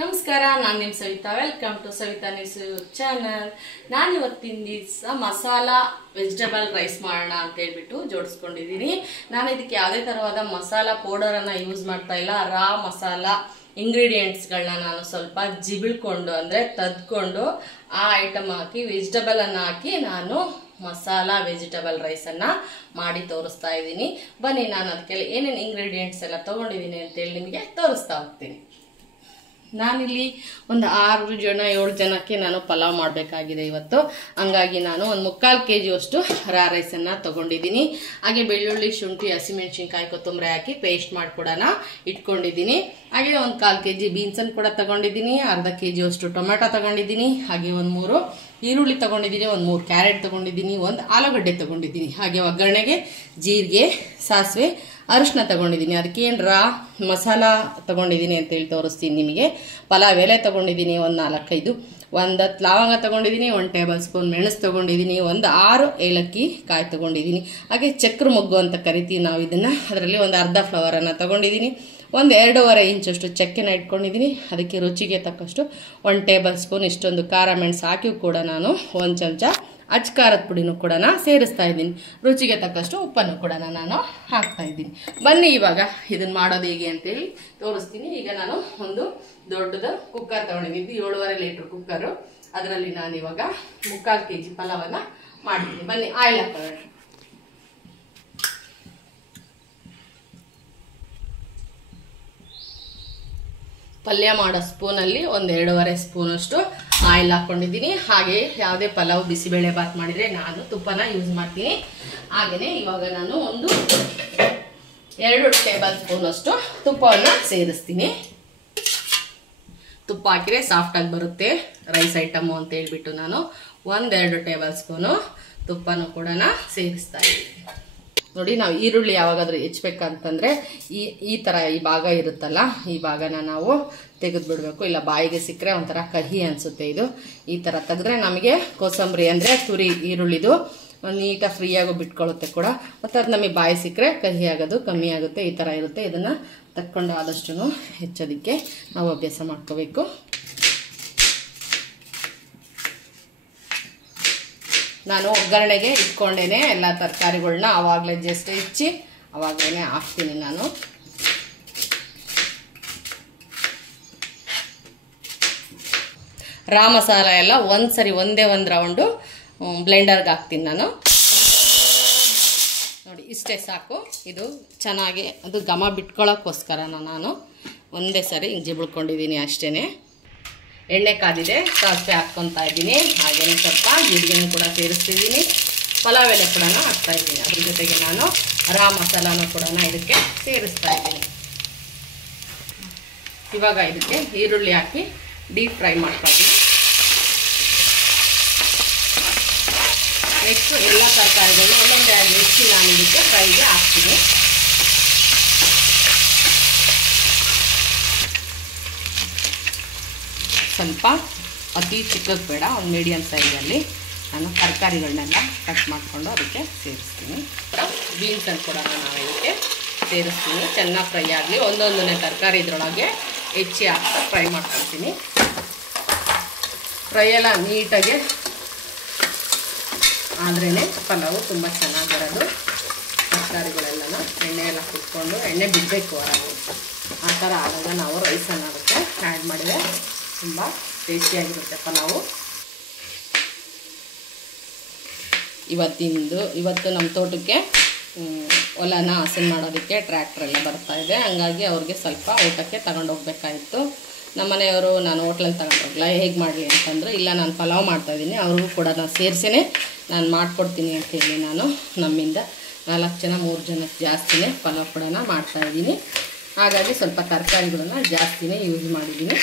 ನಮಸ್ಕಾರ, ನಾನು ನಿಮ್ಮ Savita. Welcome to Savita news channel. ನಾನು ಇವತ್ತಿನ ದಿವಸ ಮಸಾಲಾ ವೆಜಿಟೇಬಲ್ ರೈಸ್ ಮಾಡೋಣ ಅಂತ ಹೇಳ್ಬಿಟ್ಟು ಜೋಡಿಸ್ಕೊಂಡಿದ್ದೀನಿ. ನಾನು ಇದಕ್ಕೆ ಯಾವುದೇ ತರವಾದ ಮಸಾಲಾ ಪೌಡರನ್ನು ಯೂಸ್ ಮಾಡ್ತಾ ಇಲ್ಲ. ರಾ ಮಸಾಲಾ ಇಂಗ್ರೀಡಿಯೆಂಟ್ಸ್ಗಳನ್ನ ನಾನು ಸ್ವಲ್ಪ ಜಿಬಿಳ್ಕೊಂಡು ಅಂದರೆ ತದ್ಕೊಂಡು ಆ ಐಟಮ್ ಹಾಕಿ ವೆಜಿಟೇಬಲ್ ಅನ್ನು ಹಾಕಿ ನಾನು ಮಸಾಲಾ ವೆಜಿಟೇಬಲ್ ರೈಸನ್ನು ಮಾಡಿ ತೋರಿಸ್ತಾ ಇದ್ದೀನಿ. ಬನ್ನಿ, ನಾನು ಅದಕ್ಕೆಲ್ಲ ಏನೇನು ಇಂಗ್ರೀಡಿಯೆಂಟ್ಸ್ ಎಲ್ಲ ತೊಗೊಂಡಿದ್ದೀನಿ ಅಂತೇಳಿ ನಿಮಗೆ ತೋರಿಸ್ತಾ ಹೋಗ್ತೀನಿ. ನಾನಿಲ್ಲಿ ಒಂದು 6 ಜನ 7 ಜನಕ್ಕೆ ನಾನು ಪಲಾವ್ ಮಾಡಬೇಕಾಗಿದೆ ಇವತ್ತು. ಹಂಗಾಗಿ ನಾನು ಒಂದು 3/4 kg ರಾ ರೈಸನ್ನು ತೊಗೊಂಡಿದ್ದೀನಿ. ಹಾಗೆ ಬೆಳ್ಳುಳ್ಳಿ, ಶುಂಠಿ, ಹಸಿಮೆಣಸಿನ್ಕಾಯಿ, ಕೊತ್ತಂಬರಿ ಹಾಕಿ ಪೇಸ್ಟ್ ಮಾಡಿ ಕೂಡ ಇಟ್ಕೊಂಡಿದ್ದೀನಿ. ಹಾಗೆ ಒಂದು 1/4 kg ಬೀನ್ಸನ್ನು ಕೂಡ ತಗೊಂಡಿದ್ದೀನಿ. ಅರ್ಧ kg ಟೊಮೆಟೊ ತಗೊಂಡಿದ್ದೀನಿ. ಹಾಗೆ ಒಂದು 3 ಈರುಳ್ಳಿ ತಗೊಂಡಿದ್ದೀನಿ. ಒಂದು 3 ಕ್ಯಾರೆಟ್ ತಗೊಂಡಿದ್ದೀನಿ. ಒಂದು ಆಲೂಗಡ್ಡೆ ತಗೊಂಡಿದ್ದೀನಿ. ಹಾಗೆ ಒಗ್ಗರಣೆಗೆ ಜೀರಿಗೆ, ಸಾಸಿವೆ, ಅರಿಶಿನ ತಗೊಂಡಿದ್ದೀನಿ. ಅದಕ್ಕೇನು ರಾ ಮಸಾಲ ತಗೊಂಡಿದ್ದೀನಿ ಅಂತೇಳಿ ತೋರಿಸ್ತೀನಿ ನಿಮಗೆ. ಪಲಾವ್ ಎಲೆ ತಗೊಂಡಿದ್ದೀನಿ ಒಂದು 4-5, ಒಂದು 10 ಲವಂಗ ತಗೊಂಡಿದ್ದೀನಿ, 1 ಟೇಬಲ್ ಸ್ಪೂನ್ ಮೆಣಸು ತಗೊಂಡಿದ್ದೀನಿ, ಒಂದು 6 ಏಲಕ್ಕಿ ಕಾಯಿ ತಗೊಂಡಿದ್ದೀನಿ. ಹಾಗೆ ಚಕ್ರ ಮೊಗ್ಗು ಅಂತ ಕರಿತೀವಿ ನಾವು ಇದನ್ನು. ಅದರಲ್ಲಿ ಒಂದು ಅರ್ಧ ಫ್ಲವರನ್ನು ತಗೊಂಡಿದ್ದೀನಿ. ಒಂದು 2.5 ಇಂಚಷ್ಟು ಚಕ್ಕೆನ ಇಟ್ಕೊಂಡಿದ್ದೀನಿ. ಅದಕ್ಕೆ ರುಚಿಗೆ ತಕ್ಕಷ್ಟು 1 ಟೇಬಲ್ ಸ್ಪೂನ್ ಇಷ್ಟೊಂದು ಖಾರ ಮೆಣಸು ಹಾಕಿ ಕೂಡ ನಾನು 1 ಚಮಚ ಅಚ್ಚ ಖಾರದ ಪುಡಿನೂ ಕೂಡ ಸೇರಿಸ್ತಾ ಇದ್ದೀನಿ. ರುಚಿಗೆ ತಕ್ಕಷ್ಟು ಉಪ್ಪನ್ನು ಕೂಡ ನಾನು ಹಾಕ್ತಾ ಇದ್ದೀನಿ. ಬನ್ನಿ, ಇವಾಗ ಇದನ್ನು ಮಾಡೋದು ಹೇಗೆ ಅಂತೇಳಿ ತೋರಿಸ್ತೀನಿ. ಈಗ ನಾನು ಒಂದು ದೊಡ್ಡದು ಕುಕ್ಕರ್ ತಗೊಂಡಿದ್ದೀನಿ. 7.5 ಲೀಟರ್ ಕುಕ್ಕರು. ಅದರಲ್ಲಿ ನಾನು ಇವಾಗ 3/4 kg ಪಲಾವನ್ನು ಮಾಡಿದ್ದೀನಿ. ಬನ್ನಿ, ಆಯಿಲ್ ಹಾಕೋಣ. ಪಲ್ಯ ಮಾಡೋ ಸ್ಪೂನಲ್ಲಿ ಒಂದು 2.5 ಸ್ಪೂನಷ್ಟು ಆಯಿಲ್ ಹಾಕ್ಕೊಂಡಿದ್ದೀನಿ. ಹಾಗೆ ಯಾವುದೇ ಪಲಾವ್ ಬಿಸಿಬೇಳೆ ಬಾತ್ ಮಾಡಿದರೆ ನಾನು ತುಪ್ಪನ ಯೂಸ್ ಮಾಡ್ತೀನಿ. ಹಾಗೆಯೇ ಇವಾಗ ನಾನು ಒಂದು 2 ಟೇಬಲ್ ಸ್ಪೂನಷ್ಟು ತುಪ್ಪವನ್ನು ಸೇರಿಸ್ತೀನಿ. ತುಪ್ಪ ಹಾಕಿದರೆ ಸಾಫ್ಟಾಗಿ ಬರುತ್ತೆ ರೈಸ್ ಐಟಮು ಅಂತ ಹೇಳ್ಬಿಟ್ಟು ನಾನು 1-2 ಟೇಬಲ್ ಸ್ಪೂನು ತುಪ್ಪನೂ ಕೂಡ ಸೇರಿಸ್ತಾ ಇದ್ದೀನಿ. ನೋಡಿ, ನಾವು ಈರುಳ್ಳಿ ಯಾವಾಗಾದ್ರೂ ಹೆಚ್ಚಬೇಕಂತಂದ್ರೆ ಈ ತರ ಈ ಭಾಗ ಇರುತ್ತಲ್ಲ, ಈ ಭಾಗನ ನಾವು ತೆಗೆದು ಬಿಡಬೇಕು. ಇಲ್ಲ ಬಾಯಿಗೆ ಸಿಕ್ಕರೆ ಒಂಥರ ಕಹಿ ಅನ್ಸುತ್ತೆ. ಇದು ಈ ತರ ತೆಗೆದ್ರೆ ನಮಗೆ ಕೋಸಂಬರಿ ಅಂದ್ರೆ ತುರಿ ಈರುಳ್ಳಿದು ನೀಟಾಗಿ ಫ್ರೀಯಾಗಿ ಬಿಟ್ಕೊಳ್ಳುತ್ತೆ ಕೂಡ. ಮತ್ತು ಅದು ನಮಗೆ ಬಾಯಿ ಸಿಕ್ಕರೆ ಕಹಿ ಆಗೋದು ಕಮ್ಮಿ ಆಗುತ್ತೆ. ಈ ತರ ಇರುತ್ತೆ. ಇದನ್ನ ತಕ್ಕೊಂಡು ಆದಷ್ಟು ಹೆಚ್ಚೋದಕ್ಕೆ ನಾವು ಅಭ್ಯಾಸ ಮಾಡ್ಕೋಬೇಕು. ನಾನು ಒಗ್ಗರಣೆಗೆ ಇಟ್ಕೊಂಡೇನೆ ಎಲ್ಲ ತರಕಾರಿಗಳನ್ನ ಆವಾಗಲೇ ಜಸ್ಟ್ ಹೆಚ್ಚಿ ಆವಾಗಲೇ ಹಾಕ್ತೀನಿ ನಾನು. ರಾ ಮಸಾಲ ಎಲ್ಲ ಒಂದ್ಸರಿ ಒಂದೇ ಒಂದು ರೌಂಡು ಬ್ಲೆಂಡರ್ಗೆ ಹಾಕ್ತೀನಿ ನಾನು. ನೋಡಿ, ಇಷ್ಟೇ ಸಾಕು. ಇದು ಚೆನ್ನಾಗಿ ಅದು ಘಮ ಬಿಟ್ಕೊಳ್ಳೋಕ್ಕೋಸ್ಕರ ನಾನು ಒಂದೇ ಸರಿ ಹಿಂಗೆ ಜಿಬಳ್ಕೊಂಡಿದ್ದೀನಿ ಅಷ್ಟೇ. ಎಣ್ಣೆ ಕಾದಿದೆ, ಸಾಸಿವೆ ಹಾಕ್ಕೊತಾ ಇದ್ದೀನಿ. ಹಾಗೆಯೇ ಸ್ವಲ್ಪ ಜೀರಿಗೆನೂ ಕೂಡ ಸೇರಿಸ್ತಿದ್ದೀನಿ. ಪಲಾವ್ ಎಲೆ ಕೂಡ ಹಾಕ್ತಾ ಇದ್ದೀನಿ. ಅದ್ರ ಜೊತೆಗೆ ನಾನು ರಾ ಮಸಾಲಾನು ಕೂಡ ಇದಕ್ಕೆ ಸೇರಿಸ್ತಾ ಇದ್ದೀನಿ. ಇವಾಗ ಇದಕ್ಕೆ ಈರುಳ್ಳಿ ಹಾಕಿ ಡೀಪ್ ಫ್ರೈ ಮಾಡ್ಕೊಳ್ಳಿ. ನೆಕ್ಸ್ಟ್ ಎಲ್ಲ ತರಕಾರಿಗಳನ್ನ ಒಂದೊಂದೇ ಆಗಿ ಹೆಚ್ಚಿ ನಾನು ಇದಕ್ಕೆ ಫ್ರೈಗೆ ಹಾಕ್ತೀನಿ. ಸ್ವಲ್ಪ ಅತಿ ಚಿಕ್ಕದು ಬೇಡ, ಒಂದು ಮೀಡಿಯಮ್ ಸೈಜಲ್ಲಿ ನಾನು ತರಕಾರಿಗಳನ್ನೆಲ್ಲ ಕಟ್ ಮಾಡಿಕೊಂಡು ಅದಕ್ಕೆ ಸೇರಿಸ್ತೀನಿ. ಬೀನ್ಸನ್ನು ಕೂಡ ನಾನು ಇದಕ್ಕೆ ಸೇರಿಸ್ತೀನಿ. ಚೆನ್ನಾಗಿ ಫ್ರೈ ಆಗಲಿ. ಒಂದೊಂದನೇ ತರಕಾರಿ ಇದರೊಳಗೆ ಹೆಚ್ಚಿ ಹಾಕ್ತಾ ಫ್ರೈ ಮಾಡ್ಕೊಳ್ತೀನಿ. ಫ್ರೈ ಎಲ್ಲ ನೀಟಾಗಿ ಆದ್ರೇ ಪಲಾವು ತುಂಬ ಚೆನ್ನಾಗಿ ಬರೋದು. ತರಕಾರಿಗಳೆಲ್ಲ ಎಣ್ಣೆ ಎಲ್ಲ ಕುಟ್ಕೊಂಡು ಎಣ್ಣೆ ಬಿಡಬೇಕು ಹೊರಗೆ. ಆ ಥರ ಆದಾಗ ನಾವು ರೈಸನ್ನು ಅದಕ್ಕೆ ಆ್ಯಡ್ ಮಾಡಿದರೆ ತುಂಬ ಟೇಸ್ಟಿಯಾಗಿರುತ್ತೆ ಪಲಾವು. ಇವತ್ತು ನಮ್ಮ ತೋಟಕ್ಕೆ ಹೊಲನ ಹಸನು ಮಾಡೋದಕ್ಕೆ ಟ್ರ್ಯಾಕ್ಟ್ರೆಲ್ಲ ಬರ್ತಾಯಿದೆ. ಹಂಗಾಗಿ ಅವ್ರಿಗೆ ಸ್ವಲ್ಪ ಊಟಕ್ಕೆ ತಗೊಂಡೋಗ್ಬೇಕಾಯಿತು. ನಮ್ಮ ಮನೆಯವರು ನಾನು ಹೋಟ್ಲಲ್ಲಿ ತಗೊಂಡೋಗ್ಲ ಹೇಗೆ ಮಾಡಲಿ ಅಂತಂದರೆ, ಇಲ್ಲ ನಾನು ಪಲಾವ್ ಮಾಡ್ತಾಯಿದ್ದೀನಿ, ಅವ್ರಿಗೂ ಕೂಡ ನಾನು ಸೇರಿಸೇ ನಾನು ಮಾಡಿಕೊಡ್ತೀನಿ ಅಂತೇಳಿ ನಾನು ನಮ್ಮಿಂದ 4 ಜನ 3 ಜನಕ್ಕೆ ಜಾಸ್ತಿನೇ ಪಲಾವ್ ಕೂಡ ಮಾಡ್ತಾಯಿದ್ದೀನಿ. ಹಾಗಾಗಿ ಸ್ವಲ್ಪ ತರಕಾರಿಗಳನ್ನು ಜಾಸ್ತಿನೇ ಯೂಸ್ ಮಾಡಿದ್ದೀನಿ.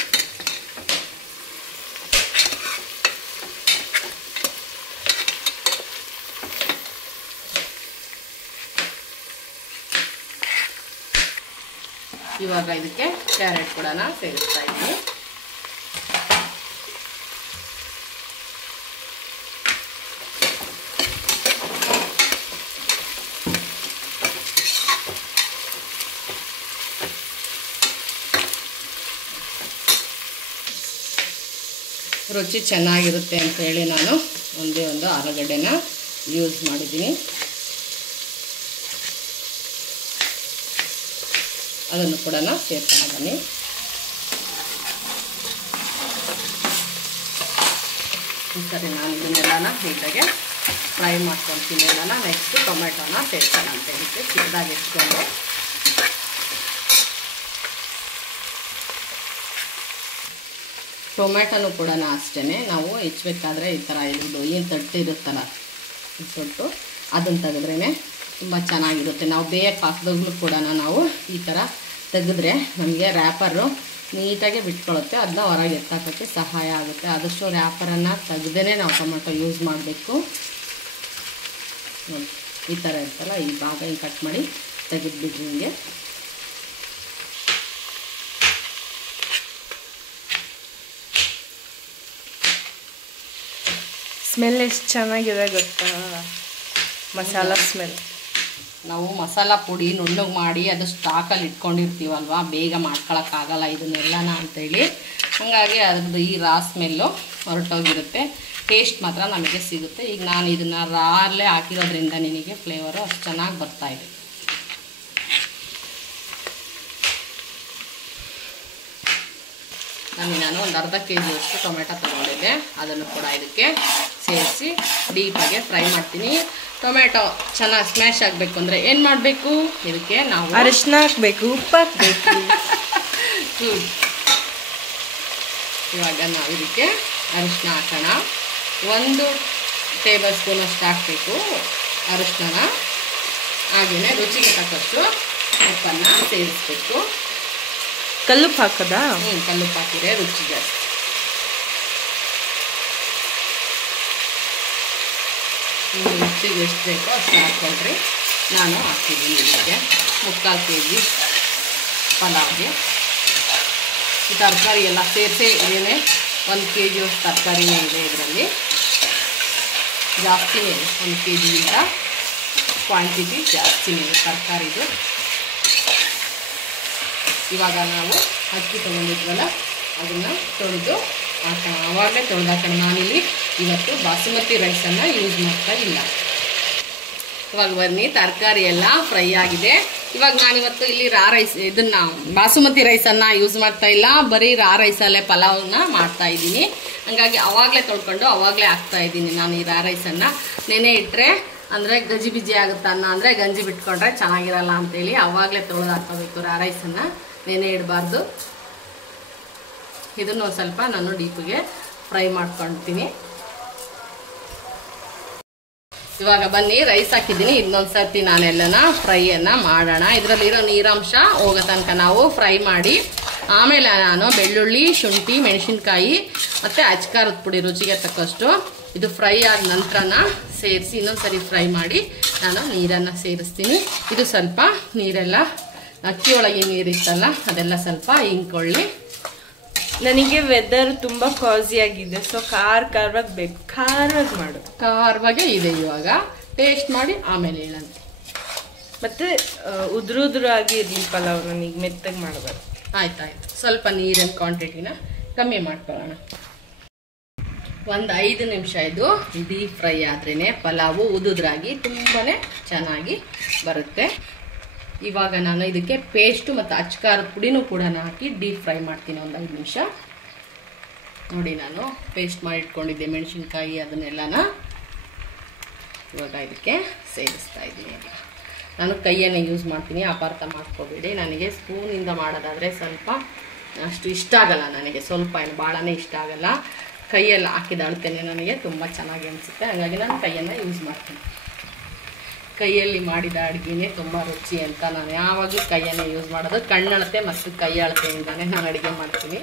ಇವಾಗ ಇದಕ್ಕೆ ಕ್ಯಾರೆಟ್ ಕೂಡ ಸೇರಿಸ್ತಾ ಇದ್ದೀನಿ. ರುಚಿ ಚೆನ್ನಾಗಿರುತ್ತೆ ಅಂತೇಳಿ ನಾನು ಒಂದೇ ಒಂದು ಆಲೂಗಡ್ಡೆನ ಯೂಸ್ ಮಾಡಿದ್ದೀನಿ. ಅದನ್ನು ಕೂಡ ಸೇರ್ಕೊಂಡು ಬನ್ನಿ. ಸರಿ, ನಾನು ಇದನ್ನೆಲ್ಲ ನೀಟಾಗಿ ಫ್ರೈ ಮಾಡ್ಕೊಳ್ತೀನಿ. ಎಲ್ಲ ನೆಕ್ಸ್ಟ್ ಟೊಮೆಟೊನ ಸೇರ್ಸೋಣ ಅಂತ ಹೇಳಿಕ್ಕೆ ಚಿಕ್ಕದಾಗಿ ಇಟ್ಕೊಂಡು ಟೊಮೆಟೊನು ಕೂಡ ಅಷ್ಟೇ ನಾವು ಹೆಚ್ಚಬೇಕಾದ್ರೆ ಈ ಥರ ಇದು ಏನು ತಟ್ಟು ಇರುತ್ತಲ್ಲ ತೊಟ್ಟು ಅದನ್ನು ತೆಗೆದ್ರೇ ತುಂಬ ಚೆನ್ನಾಗಿರುತ್ತೆ. ನಾವು ಬೇಯಕ್ಕೆ ಹಾಕಿದಾಗಲೂ ಕೂಡ ನಾವು ಈ ಥರ ತೆಗೆದ್ರೆ ನಮಗೆ ರ್ಯಾಪರು ನೀಟಾಗಿ ಬಿಟ್ಕೊಳ್ಳುತ್ತೆ. ಅದನ್ನ ಹೊರಗೆ ಎತ್ತಾಕೋಕ್ಕೆ ಸಹಾಯ ಆಗುತ್ತೆ. ಆದಷ್ಟು ರ್ಯಾಪರನ್ನು ತೆಗೆದೇ ನಾವು ಟೊಮೆಟೊ ಯೂಸ್ ಮಾಡಬೇಕು. ನೋಡಿ ಈ ಥರ ಇರ್ತಲ್ಲ, ಈ ಭಾಗ ಹಿಂಗೆ ಕಟ್ ಮಾಡಿ ತೆಗೆದುಬಿಡ್ರಿ. ಹಿಂಗೆ ಸ್ಮೆಲ್ ಎಷ್ಟು ಚೆನ್ನಾಗಿದೆ ಗೊತ್ತಾ, ಮಸಾಲ ಸ್ಮೆಲ್. ನಾವು ಮಸಾಲ ಪುಡಿ ನುಣ್ಣಗೆ ಮಾಡಿ ಅದು ಸ್ಟಾಕಲ್ಲಿ ಇಟ್ಕೊಂಡಿರ್ತೀವಲ್ವ, ಬೇಗ ಮಾಡ್ಕೊಳಕ್ಕಾಗಲ್ಲ ಇದನ್ನೆಲ್ಲನ ಅಂತೇಳಿ. ಹಾಗಾಗಿ ಅದ್ರದ್ದು ಈ ರಾ ಸ್ಮೆಲ್ಲು ಹೊರಟೋಗಿರುತ್ತೆ. ಟೇಸ್ಟ್ ಮಾತ್ರ ನಮಗೆ ಸಿಗುತ್ತೆ. ಈಗ ನಾನು ಇದನ್ನು ರಾಲ್ಲೇ ಹಾಕಿರೋದ್ರಿಂದ ನಿನಗೆ ಫ್ಲೇವರು ಅಷ್ಟು ಚೆನ್ನಾಗಿ ಬರ್ತಾಯಿದೆ. ನಾನು ಒಂದು ಅರ್ಧ kg ಅಷ್ಟು ಟೊಮೆಟೊ ತೊಗೊಂಡಿದ್ದೆ. ಅದನ್ನು ಕೂಡ ಇದಕ್ಕೆ ಸೇರಿಸಿ ಡೀಪಾಗೆ ಫ್ರೈ ಮಾಡ್ತೀನಿ. ಟೊಮೆಟೊ ಚೆನ್ನಾಗಿ ಸ್ಮ್ಯಾಶ್ ಆಗಬೇಕು ಅಂದರೆ ಏನು ಮಾಡಬೇಕು, ಇದಕ್ಕೆ ನಾವು ಅರಿಶಿನ ಹಾಕಬೇಕು, ಉಪ್ಪು ಹಾಕಬೇಕು. ಇವಾಗ ನಾವು ಇದಕ್ಕೆ ಅರಿಶಿನ ಹಾಕೋಣ. 1 ಟೇಬಲ್ ಸ್ಪೂನ್ ಅಷ್ಟು ಹಾಕಬೇಕು ಅರಿಶಿನ. ಹಾಗೆಯೇ ರುಚಿಗೆ ತಕ್ಕಷ್ಟು ಉಪ್ಪನ್ನು ಸೇರಿಸ್ಬೇಕು. ಕಲ್ಲುಪ್ಪು ಹಾಕೋದಾ? ಕಲ್ಲುಪ್ಪು ಹಾಕಿದ್ರೆ ರುಚಿ ಜಾಸ್ತಿ. ರುಚಿಗೆ ಎಷ್ಟು ಬೇಕೋ ಅಷ್ಟು ಹಾಕ್ಕೊಳ್ರಿ. ನಾನು ಹಾಕ್ತಿದ್ದೀನಿ ಇದಕ್ಕೆ 3/4 kg ಪಲಾವ್ಗೆ. ಈ ತರಕಾರಿ ಎಲ್ಲ ಸೇರಿಸಿ ಇದೇನೆ 1 kg ತರಕಾರಿನೇ ಇದೆ ಇದರಲ್ಲಿ. ಜಾಸ್ತಿನೇ ಇದೆ, 1 kgಗಿಂತ ಕ್ವಾಂಟಿಟಿ ಜಾಸ್ತಿನೇ ಇದೆ ತರಕಾರಿದು. ಇವಾಗ ನಾವು ಅಕ್ಕಿ ತೊಗೊಂಡಿದ್ವಲ್ಲ ಅದನ್ನು ತೊಳೆದು ಹಾಕೋಣ. ಆವಾಗಲೇ ತೊಳೆದು ಹಾಕೋಣ. ನಾನಿಲ್ಲಿ ಇವತ್ತು ಬಾಸುಮತಿ ರೈಸನ್ನು ಯೂಸ್ ಮಾಡ್ತಾ ಇಲ್ಲ. ಇವಾಗ ಬನ್ನಿ, ತರಕಾರಿ ಎಲ್ಲ ಫ್ರೈ ಆಗಿದೆ. ಇವಾಗ ನಾನಿವತ್ತು ಇಲ್ಲಿ ರಾ ರೈಸ್ ಇದನ್ನು ಬಾಸುಮತಿ ರೈಸನ್ನು ಯೂಸ್ ಮಾಡ್ತಾ ಇಲ್ಲ, ಬರೀ ರಾ ರೈಸಲ್ಲೇ ಪಲಾವ್ನ ಮಾಡ್ತಾ ಇದ್ದೀನಿ. ಹಾಗಾಗಿ ಆವಾಗಲೇ ತೊಳ್ಕೊಂಡು ಆವಾಗಲೇ ಹಾಕ್ತಾ ಇದ್ದೀನಿ ನಾನು ಈ ರಾ ರೈಸನ್ನು. ನೆನೆ ಇಟ್ಟರೆ ಅಂದರೆ ಗಜಿ ಬಿಜಿ ಆಗುತ್ತೆ ಅನ್ನ, ಅಂದರೆ ಗಂಜಿ ಬಿಟ್ಕೊಂಡ್ರೆ ಚೆನ್ನಾಗಿರಲ್ಲ ಅಂತೇಳಿ ಆವಾಗಲೇ ತೊಳೆದು ಹಾಕೋಬೇಕು ರಾ ರೈಸನ್ನು, ನೆನೆ ಇಡಬಾರ್ದು. ಇದನ್ನು ಒಂದು ಸ್ವಲ್ಪ ನಾನು ಡೀಪಿಗೆ ಫ್ರೈ ಮಾಡ್ಕೊಳ್ತೀನಿ. ಇವಾಗ ಬನ್ನಿ, ರೈಸ್ ಹಾಕಿದ್ದೀನಿ. ಇನ್ನೊಂದು ಸರ್ತಿ ನಾನೆಲ್ಲನ ಫ್ರೈಯನ್ನು ಮಾಡೋಣ. ಇದರಲ್ಲಿರೋ ನೀರಾಂಶ ಹೋಗೋ ತನಕ ನಾವು ಫ್ರೈ ಮಾಡಿ ಆಮೇಲೆ ನಾನು ಬೆಳ್ಳುಳ್ಳಿ, ಶುಂಠಿ, ಮೆಣಸಿನ್ಕಾಯಿ ಮತ್ತು ಅಚ್ಕಾರದ ಪುಡಿ ರುಚಿಗೆ ತಕ್ಕಷ್ಟು ಇದು ಫ್ರೈ ಆದ ನಂತರನ ಸೇರಿಸಿ ಇನ್ನೊಂದು ಸರಿ ಫ್ರೈ ಮಾಡಿ ನಾನು ನೀರನ್ನು ಸೇರಿಸ್ತೀನಿ. ಇದು ಸ್ವಲ್ಪ ನೀರೆಲ್ಲ ಅಕ್ಕಿ ಒಳಗೆ ನೀರಿತ್ತಲ್ಲ ಅದೆಲ್ಲ ಸ್ವಲ್ಪ ಹಿಂಕೊಳ್ಳಿ. ನನಗೆ ವೆದರ್ ತುಂಬಾ ಕಾಸಿ ಆಗಿದೆ, ಸೊ ಖಾರವಾಗಿ ಬೇಕು. ಖಾರವಾಗಿ ಮಾಡು. ಖಾರವಾಗೇ ಇದೆ. ಇವಾಗ ಟೇಸ್ಟ್ ಮಾಡಿ ಆಮೇಲೆ ಹೇಳಂತೆ. ಮತ್ತೆ ಉದುರು ಆಗಿ ಇರಲಿ ಪಲಾವ್, ನನಗೆ ಮೆತ್ತಗೆ ಮಾಡಬಾರ್ದು. ಆಯ್ತಾಯ್ತು, ಸ್ವಲ್ಪ ನೀರಿನ ಕ್ವಾಂಟಿಟಿನ ಕಮ್ಮಿ ಮಾಡ್ಕೊಳ್ಳೋಣ. ಒಂದು 5 ನಿಮಿಷ ಇದು ಡೀಪ್ ಫ್ರೈ ಆದ್ರೇ ಪಲಾವು ಉದುದ್ರಾಗಿ ತುಂಬಾ ಚೆನ್ನಾಗಿ ಬರುತ್ತೆ. ಇವಾಗ ನಾನು ಇದಕ್ಕೆ ಪೇಸ್ಟು ಮತ್ತು ಅಚ್ಕಾರದ ಪುಡಿನೂ ಕೂಡ ಹಾಕಿ ಡೀಪ್ ಫ್ರೈ ಮಾಡ್ತೀನಿ ಒಂದು 5 ನಿಮಿಷ. ನೋಡಿ, ನಾನು ಪೇಸ್ಟ್ ಮಾಡಿ ಇಟ್ಕೊಂಡಿದ್ದೆ ಮೆಣಸಿನ್ಕಾಯಿ ಅದನ್ನೆಲ್ಲನ ಇವಾಗ ಇದಕ್ಕೆ ಸೇರಿಸ್ತಾ ಇದ್ದೀನಿ. ನಾನು ಕೈಯನ್ನೇ ಯೂಸ್ ಮಾಡ್ತೀನಿ, ಅಪಾರ್ಥ ಮಾಡ್ಕೋಬೇಡಿ. ನನಗೆ ಸ್ಪೂನಿಂದ ಮಾಡೋದಾದರೆ ಸ್ವಲ್ಪ ಅಷ್ಟು ಇಷ್ಟ ಆಗಲ್ಲ. ನನಗೆ ಸ್ವಲ್ಪ ಏನು ಭಾಳನೇ ಇಷ್ಟ ಆಗಲ್ಲ. ಕೈಯಲ್ಲಿ ಹಾಕಿದ ಅಳತೆನೆ ನನಗೆ ತುಂಬ ಚೆನ್ನಾಗಿ ಅನಿಸುತ್ತೆ. ಹಾಗಾಗಿ ನಾನು ಕೈಯನ್ನು ಯೂಸ್ ಮಾಡ್ತೀನಿ. ಕೈಯಲ್ಲಿ ಮಾಡಿದ ಅಡುಗೆನೇ ತುಂಬ ರುಚಿ ಅಂತ ನಾನು ಯಾವಾಗಲೂ ಕೈಯನ್ನೇ ಯೂಸ್ ಮಾಡೋದು. ಕಣ್ಣಳತೆ ಮತ್ತು ಕೈ ಅಳತೆಯಿಂದನೇ ನಾನು ಅಡುಗೆ ಮಾಡ್ತೀನಿ.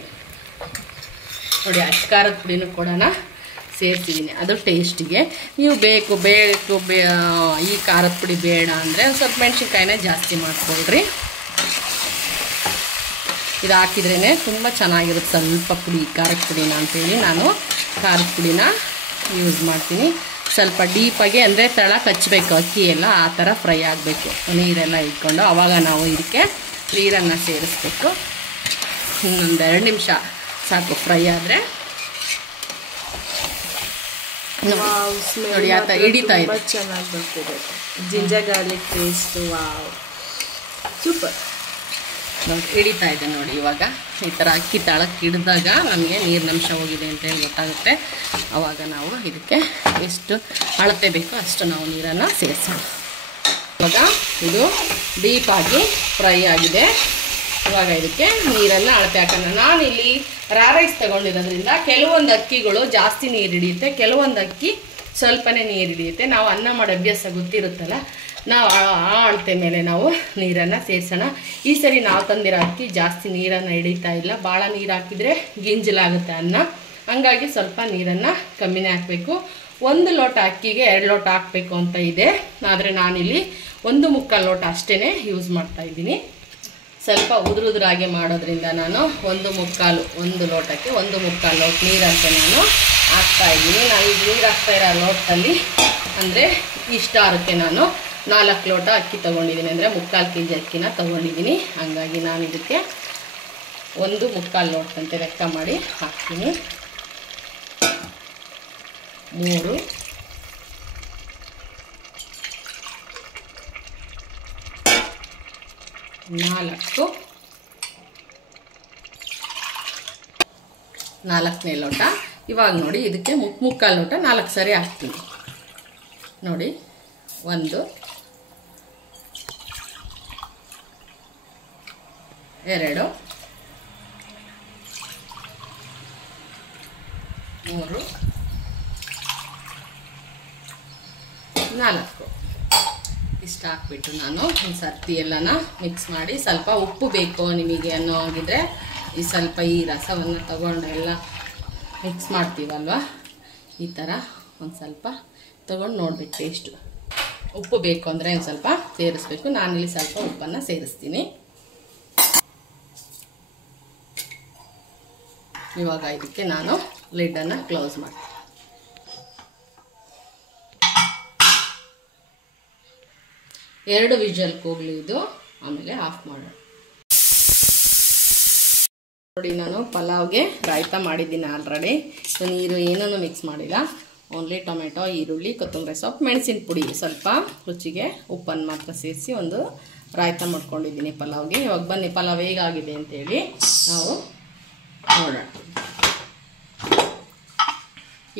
ನೋಡಿ, ಅಚ್ಕಾರದ ಪುಡಿನೂ ಕೂಡ ಸೇರಿಸಿದ್ದೀನಿ, ಅದು ಟೇಸ್ಟಿಗೆ. ನೀವು ಬೇಕು ಈ ಖಾರದ ಪುಡಿ ಬೇಡ ಅಂದರೆ ಒಂದು ಸ್ವಲ್ಪ ಮೆಣಸಿನ್ಕಾಯಿನೇ ಜಾಸ್ತಿ ಮಾಡ್ಕೊಳ್ರಿ. ಇದು ಹಾಕಿದ್ರೇ ತುಂಬ ಚೆನ್ನಾಗಿರುತ್ತೆ. ಸ್ವಲ್ಪ ಪುಡಿ ಖಾರದ ಪುಡಿನ ಅಂತೇಳಿ ನಾನು ಖಾರದ ಪುಡಿನ ಯೂಸ್ ಮಾಡ್ತೀನಿ. ಸ್ವಲ್ಪ ಡೀಪಾಗಿ ಅಂದರೆ ತಳ ಕಚ್ಚಬೇಕು ಅಕ್ಕಿ ಎಲ್ಲ, ಆ ಥರ ಫ್ರೈ ಆಗಬೇಕು. ನೀರೆಲ್ಲ ಇಟ್ಕೊಂಡು ಆವಾಗ ನಾವು ಇದಕ್ಕೆ ನೀರನ್ನು ಸೇರಿಸ್ಬೇಕು. ಇನ್ನೊಂದು 2 ನಿಮಿಷ ಸಾಕು ಫ್ರೈ ಆದರೆ. ನೋಡಿ ಆತ ಹಿಡಿತಾ ಇದೆ, ಚೆನ್ನಾಗಿ ಬರ್ತಿದೆ. Ginger garlic paste, wow super. ನೋಡಿ ಹಿಡಿತಾ ಇದೆ ನೋಡಿ. ಇವಾಗ ಈ ಥರ ಅಕ್ಕಿ ತಾಳಕ್ಕೆ ಹಿಡಿದಾಗ ನಮಗೆ ನೀರಿನಂಶ ಹೋಗಿದೆ ಅಂತೇಳಿ ಗೊತ್ತಾಗುತ್ತೆ. ಆವಾಗ ನಾವು ಇದಕ್ಕೆ ಎಷ್ಟು ಅಳತೆ ಬೇಕೋ ಅಷ್ಟು ನಾವು ನೀರನ್ನು ಸೇರಿಸೋಣ. ಇವಾಗ ಇದು ಡೀಪಾಗಿ ಫ್ರೈ ಆಗಿದೆ. ಇವಾಗ ಇದಕ್ಕೆ ನೀರನ್ನು ಅಳತೆ ಹಾಕೋಣ. ನಾನಿಲ್ಲಿ ರೈಸ್ ತಗೊಂಡಿರೋದ್ರಿಂದ ಕೆಲವೊಂದು ಅಕ್ಕಿಗಳು ಜಾಸ್ತಿ ನೀರು ಹಿಡಿಯುತ್ತೆ, ಕೆಲವೊಂದು ಅಕ್ಕಿ ಸ್ವಲ್ಪನೇ ನೀರು ಹಿಡಿಯುತ್ತೆ. ನಾವು ಅನ್ನ ಮಾಡೋ ಅಭ್ಯಾಸ ಗೊತ್ತಿರುತ್ತಲ್ಲ, ನಾವು ಆ ಅಳತೆ ಮೇಲೆ ನಾವು ನೀರನ್ನು ಸೇರಿಸೋಣ. ಈ ಸರಿ ನಾವು ತಂದಿರೋ ಅಕ್ಕಿ ಜಾಸ್ತಿ ನೀರನ್ನು ಹಿಡಿತಾ ಇಲ್ಲ, ಭಾಳ ನೀರು ಹಾಕಿದರೆ ಗಿಂಜಲಾಗುತ್ತೆ ಅನ್ನ. ಹಂಗಾಗಿ ಸ್ವಲ್ಪ ನೀರನ್ನು ಕಮ್ಮಿನೇ ಹಾಕಬೇಕು. 1 ಲೋಟ ಅಕ್ಕಿಗೆ 2 ಲೋಟ ಹಾಕಬೇಕು ಅಂತ ಇದೆ, ಆದರೆ ನಾನಿಲ್ಲಿ 1/4 ಲೋಟ ಅಷ್ಟೇ ಯೂಸ್ ಮಾಡ್ತಾಯಿದ್ದೀನಿ. ಸ್ವಲ್ಪ ಉದುರಾಗಿ ಮಾಡೋದ್ರಿಂದ ನಾನು 1 ಲೋಟಕ್ಕೆ 1/4 ಲೋಟ ನೀರಂತೆ ನಾನು ಹಾಕ್ತಾಯಿದ್ದೀನಿ. ನಾನು ಈಗ ನೀರು ಹಾಕ್ತಾ ಇರೋ ಲೋಟದಲ್ಲಿ ಅಂದರೆ ಇಷ್ಟಾರಕ್ಕೆ ನಾನು 4 ಲೋಟ ಅಕ್ಕಿ ತೊಗೊಂಡಿದ್ದೀನಿ, ಅಂದರೆ 3/4 kg ಅಕ್ಕಿನ ತೊಗೊಂಡಿದ್ದೀನಿ. ಹಂಗಾಗಿ ನಾನು ಇದಕ್ಕೆ 1/4 ಲೋಟದಂತೆ ಲೆಕ್ಕ ಮಾಡಿ ಹಾಕ್ತೀನಿ. 3 4 4ನೇ ಲೋಟ. ಇವಾಗ ನೋಡಿ ಇದಕ್ಕೆ 3/4 ಲೋಟ 4 ಸರಿ ಹಾಕ್ತೀನಿ. ನೋಡಿ 1 2 3 4 ಇಷ್ಟು ಹಾಕ್ಬಿಟ್ಟು ನಾನು ಒಂದು ಸರ್ತಿ ಎಲ್ಲನ ಮಿಕ್ಸ್ ಮಾಡಿ, ಸ್ವಲ್ಪ ಉಪ್ಪು ಬೇಕು ನಿಮಗೆ ಅನ್ನೋ ಹಾಗಿದ್ರೆ ಈ ಸ್ವಲ್ಪ ಈ ರಸವನ್ನು ತಗೊಂಡು ಎಲ್ಲ ಮಿಕ್ಸ್ ಮಾಡ್ತೀವಲ್ವ, ಈ ಥರ ಒಂದು ಸ್ವಲ್ಪ ತಗೊಂಡು ನೋಡ್ಬೇಕು ಟೇಸ್ಟು. ಉಪ್ಪು ಬೇಕು ಅಂದರೆ ಒಂದು ಸ್ವಲ್ಪ ಸೇರಿಸ್ಬೇಕು. ನಾನಿಲ್ಲಿ ಸ್ವಲ್ಪ ಉಪ್ಪನ್ನು ಸೇರಿಸ್ತೀನಿ. ಇವಾಗ ಇದಕ್ಕೆ ನಾನು ಲಿಡ್ಡನ್ನು ಕ್ಲೋಸ್ ಮಾಡ್ತೀನಿ. 2 ವಿಷಲ್ ಕೂಗಲಿ ಇದು, ಆಮೇಲೆ ಆಫ್ ಮಾಡೋಣ. ನೋಡಿ ನಾನು ಪಲಾವ್ಗೆ ರಾಯ್ತ ಮಾಡಿದ್ದೀನಿ ಆಲ್ರೆಡಿ. ನೀರು ಏನೂ ಮಿಕ್ಸ್ ಮಾಡಿಲ್ಲ, ಓನ್ಲಿ ಟೊಮೆಟೊ, ಈರುಳ್ಳಿ, ಕೊತ್ತಂಬರಿ ಸೊಪ್ಪು, ಮೆಣಸಿನ ಪುಡಿ, ಸ್ವಲ್ಪ ರುಚಿಗೆ ಉಪ್ಪನ್ನು ಮಾತ್ರ ಸೇರಿಸಿ ಒಂದು ರಾಯ್ತ ಮಾಡ್ಕೊಂಡಿದ್ದೀನಿ ಪಲಾವ್ಗೆ. ಇವಾಗ ಬನ್ನಿ ಪಲಾವ್ ಹೇಗಾಗಿದೆ ಅಂತೇಳಿ ನಾವು ನೋಡೋಣ.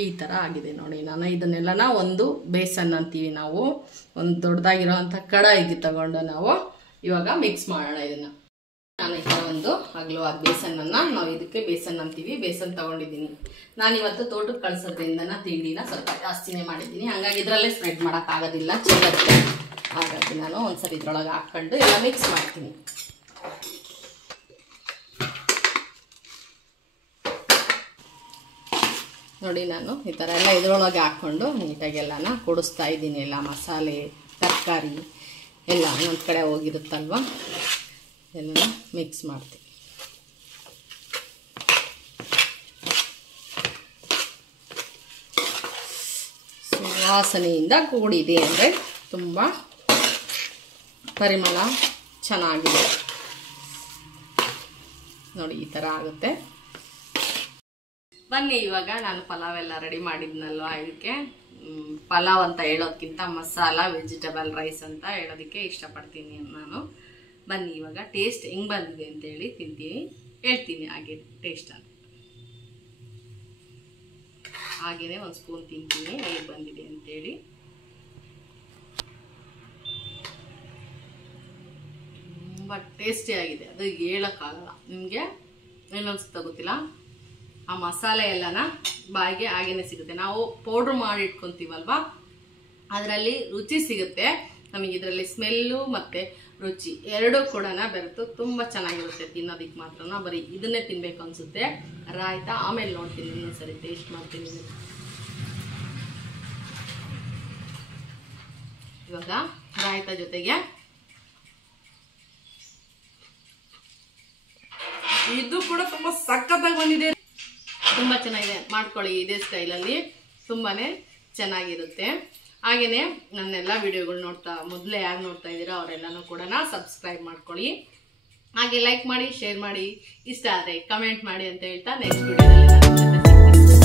ಈ ಥರ ಆಗಿದೆ ನೋಡಿ. ನಾನು ಇದನ್ನೆಲ್ಲ ಒಂದು ಬೇಸನ್ ಅಂತೀವಿ ನಾವು, ಒಂದು ದೊಡ್ಡದಾಗಿರೋ ಅಂಥ ಕಡಾಯಿಗೆ ತಗೊಂಡು ನಾವು ಇವಾಗ ಮಿಕ್ಸ್ ಮಾಡೋಣ ಇದನ್ನು. ನಾನು ಈ ಥರ ಒಂದು ಅಗಲವಾದ ಬೇಸನ್ನನ್ನು, ನಾವು ಇದಕ್ಕೆ ಬೇಸನ್ ಅಂತೀವಿ, ಬೇಸನ್ ತೊಗೊಂಡಿದ್ದೀನಿ. ನಾನಿವತ್ತು ತೋಟಕ್ಕೆ ಕಳಿಸೋದ್ರಿಂದ ತಿಂಡಿನ ಸ್ವಲ್ಪ ಜಾಸ್ತಿನೇ ಮಾಡಿದ್ದೀನಿ, ಹಾಗಾಗಿ ಇದರಲ್ಲೇ ಸ್ಪ್ರೆಡ್ ಮಾಡೋಕ್ಕಾಗೋದಿಲ್ಲ, ಚೆಲ್ಲತ್ತೆ. ಹಾಗಾಗಿ ನಾನು ಒಂದ್ಸರಿ ಇದ್ರೊಳಗೆ ಹಾಕ್ಕೊಂಡು ಎಲ್ಲ ಮಿಕ್ಸ್ ಮಾಡ್ತೀನಿ. ನೋಡಿ ನಾನು ಈ ಥರ ಎಲ್ಲ ಇದರೊಳಗೆ ಹಾಕ್ಕೊಂಡು ನೀಟಾಗಿ ಎಲ್ಲನ ಕೂಡಿಸ್ತಾ ಇದ್ದೀನಿ. ಎಲ್ಲ ಮಸಾಲೆ, ತರಕಾರಿ ಎಲ್ಲ ಒಂದು ಕಡೆ ಹೋಗಿರುತ್ತಲ್ವ, ಎಲ್ಲ ಮಿಕ್ಸ್ ಮಾಡ್ತೀನಿ. ಸುವಾಸನೆಯಿಂದ ಕೂಡಿದೆ ಅಂದರೆ ತುಂಬ ಪರಿಮಳ ಚೆನ್ನಾಗಿದೆ ನೋಡಿ. ಈ ಥರ ಆಗುತ್ತೆ. ಬನ್ನಿ ಇವಾಗ ನಾನು ಪಲಾವ್ ಎಲ್ಲ ರೆಡಿ ಮಾಡಿದ್ನಲ್ವ, ಇದಕ್ಕೆ ಪಲಾವ್ ಅಂತ ಹೇಳೋದಕ್ಕಿಂತ ಮಸಾಲ ವೆಜಿಟೇಬಲ್ ರೈಸ್ ಅಂತ ಹೇಳೋದಕ್ಕೆ ಇಷ್ಟಪಡ್ತೀನಿ ನಾನು. ಬನ್ನಿ ಇವಾಗ ಟೇಸ್ಟ್ ಹೆಂಗೆ ಬಂದಿದೆ ಅಂತೇಳಿ ಹೇಳ್ತೀನಿ ಹಾಗೆ ಟೇಸ್ಟ್ ಅಂತ. ಹಾಗೆಯೇ ಒಂದು ಸ್ಪೂನ್ ತಿಂತೀನಿ ಹೇಗೆ ಬಂದಿದೆ ಅಂತೇಳಿ. ತುಂಬ ಟೇಸ್ಟಿಯಾಗಿದೆ, ಅದು ಹೇಳೋಕ್ಕಾಗಲ್ಲ. ನಿಮಗೆ ಏನನ್ಸುತ್ತಾ ಗೊತ್ತಿಲ್ಲ, ಆ ಮಸಾಲೆ ಎಲ್ಲನ ಬಾಯಿಗೆ ಹಾಗೇನೆ ಸಿಗುತ್ತೆ. ನಾವು ಪೌಡ್ರ್ ಮಾಡಿ ಇಟ್ಕೊತೀವಲ್ವ, ಅದರಲ್ಲಿ ರುಚಿ ಸಿಗುತ್ತೆ ನಮಗೆ. ಇದರಲ್ಲಿ ಸ್ಮೆಲ್ಲು ಮತ್ತು ರುಚಿ ಎರಡೂ ಕೂಡ ಬೆರೆತು ತುಂಬ ಚೆನ್ನಾಗಿರುತ್ತೆ. ತಿನ್ನೋದಕ್ಕೆ ಮಾತ್ರ ಬರೀ ಇದನ್ನೇ ತಿನ್ಬೇಕು ಅನಿಸುತ್ತೆ. ರಾಯ್ತ ಆಮೇಲೆ ನೋಡ್ತೀನಿ, ಇನ್ನೊಂದ್ಸರಿ ಟೇಸ್ಟ್ ಮಾಡ್ತೀನಿ. ಇವಾಗ ರಾಯ್ತ ಜೊತೆಗೆ ಇದು ಕೂಡ ತುಂಬ ಸಖತ್ತಾಗಿ ಬಂದಿದೆ, ತುಂಬ ಚೆನ್ನಾಗಿದೆ. ಮಾಡ್ಕೊಳ್ಳಿ ಇದೇ ಸ್ಟೈಲಲ್ಲಿ, ತುಂಬಾನೇ ಚೆನ್ನಾಗಿರುತ್ತೆ. ಹಾಗೆಯೇ ನನ್ನೆಲ್ಲ ವಿಡಿಯೋಗಳು ಮೊದಲೇ ಯಾರು ನೋಡ್ತಾ ಇದ್ದೀರಾ ಅವರೆಲ್ಲನೂ ಕೂಡ ಸಬ್ಸ್ಕ್ರೈಬ್ ಮಾಡ್ಕೊಳ್ಳಿ. ಹಾಗೆ ಲೈಕ್ ಮಾಡಿ, ಶೇರ್ ಮಾಡಿ, ಇಷ್ಟ ಆದರೆ ಕಮೆಂಟ್ ಮಾಡಿ ಅಂತ ಹೇಳ್ತಾ ನೆಕ್ಸ್ಟ್ ವಿಡಿಯೋದಲ್ಲಿ ನಾನು